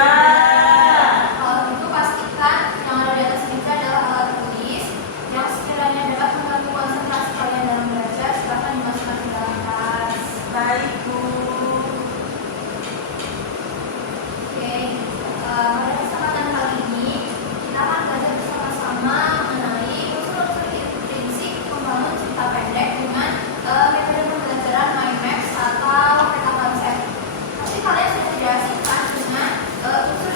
Kalau itu pastikan yang ada di atas meja adalah alat tulis yang sekiranya dapat mengganggu konsentrasi kalian dalam belajar. Silakan dimasukkan ke dalam tas. Baik, Bu. Oke, pada kesempatan kali ini kita akan belajar bersama-sama mengenai unsur-unsur prinsip membangun cerita pendek dengan metode pembelajaran mind maps atau peta konsep. Pasti kalian sudah tidak asing kan dengan unsur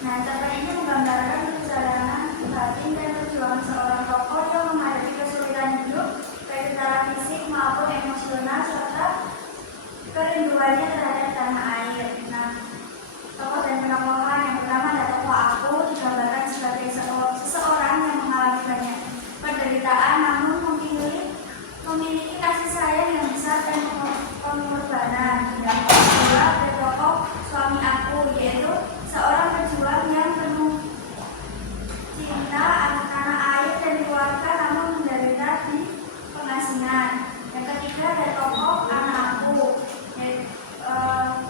Nah, cerpen ini menggambarkan perjalanan batin dan perjuangan seorang tokoh yang menghadapi kesulitan hidup, baik secara fisik maupun emosional, serta kerinduannya terhadap tanah air. Nah, tokoh dan penokohan yang pertama adalah tokoh Aku, digambarkan sebagai seseorang yang mengalami banyak penderitaan namun memiliki kasih sayang yang besar dan pengorbanan. Yang kedua ada tokoh suami Aku, yaitu seorang pejuang yang penuh cinta anak tanah air dan keluarga namun menderita di pengasingan. Yang ketiga ada tokoh anak Aku,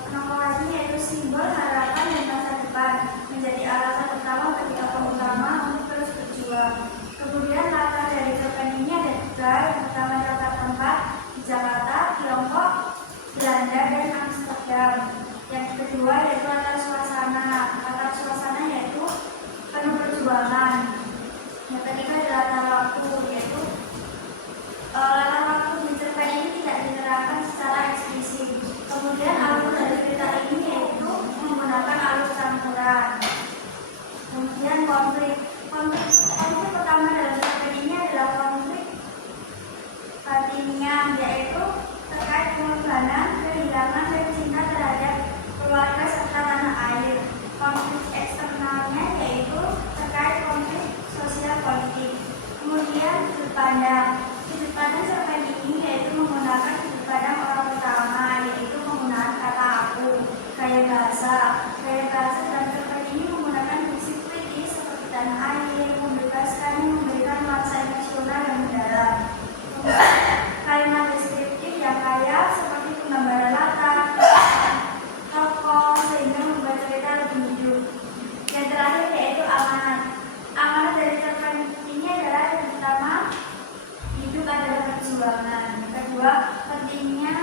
penokohannya yaitu simbol harapan dan masa depan, menjadi alasan utama bagi tokoh utama untuk terus berjuang. Kemudian latar dari cerpen ini ada tiga. Yang pertama adalah tempat di Jakarta, Tiongkok, Belanda, dan Amsterdam. Yang kedua yaitu latar suasana. Latar suasana yaitu penuh perjuangan. Yang ketiga adalah latar waktu, yaitu latar waktu di cerpen ini tidak diterangkan secara eksplisit. Kemudian alur dari cerita ini yaitu menggunakan alur campuran. Kemudian konflik pertama dalam cerpen ini adalah konflik batinnya, yaitu terkait pengorbanan, kehilangan, dan cinta terhadap keluarga serta tanah air. Konflik eksternalnya yaitu terkait konflik sosial politik. Kemudian sudut pandang cerpen ini yaitu menggunakan sudut pandang orang pertama, yaitu menggunakan kata Aku. Gaya bahasa dalam cerpen ini menggunakan diksi puitis seperti tanah air, membebaskan, memberikan nuansa emosional yang mendalam. Kalimat deskriptif yang kaya seperti penggambaran latar, tokoh, sehingga membuat cerita lebih hidup. Yang terakhir yaitu amanat. Amanat dari cerpen ini adalah yang pertama, hidup adalah perjuangan. Yang kedua, pentingnya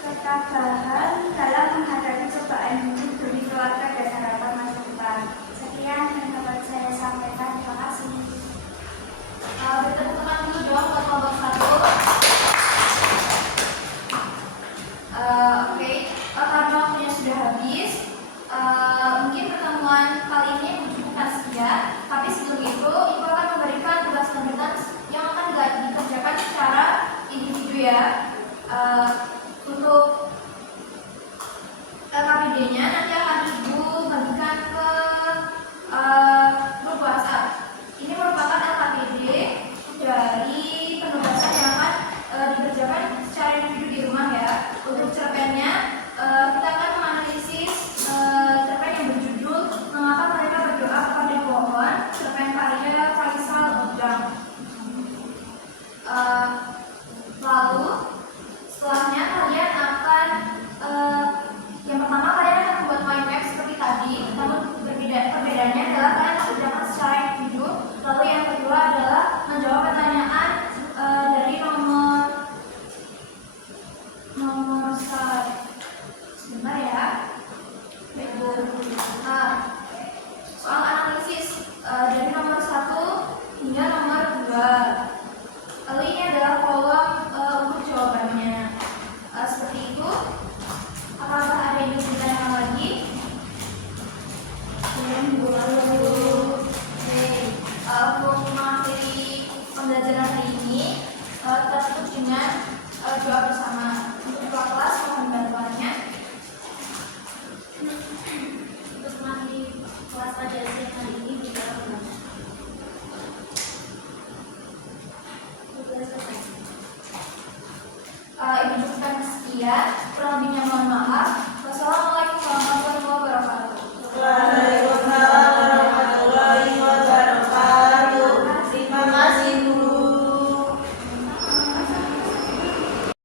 ketabahan dalam menghadapi cobaan hidup demi keluarga dan harapan masa depan. Sekian yang dapat saya sampaikan. Terima kasih. Bertepuk tangan dulu dong buat kelompok 1. Oke, karena waktunya sudah habis, mungkin pertemuan kali ini bukan sekian. Tapi sebelum itu, Ibu akan memberikan tugas lanjutan yang akan dikerjakan secara individu ya. Untuk KPD-nya nanti akan Ibu bagikan ke grup WhatsApp. Ini merupakan LKPD dari penugasan yang akan dikerjakan secara individu di rumah ya. Untuk cerpennya, kita akan menganalisis cerpen yang berjudul Mengapa Mereka Berdoa Kepada Pohon, cerpen karya Faisal Udang. Lalu setelahnya kalian akan yang pertama kalian akan membuat mind map seperti tadi, namun perbedaannya adalah kalian mengerjakan secara individu. Lalu yang kedua adalah menjawab pertanyaan dari nomor sebentar ya. Soal analisis dari nomor 1 hingga nomor 2. Lalu ini adalah kolom untuk jawabannya. Seperti itu. Apakah ada yang ingin ditanyakan lagi? Untuk mengakhiri pembelajaran hari ini, kita tutup dengan doa bersama. Untuk ketua kelas mohon bantuannya. Untuk mengakhiri kelas pada siang hari ini kita Ibu cukupkan sekian. Kurang lebihnya mohon maaf. Wassalamualaikum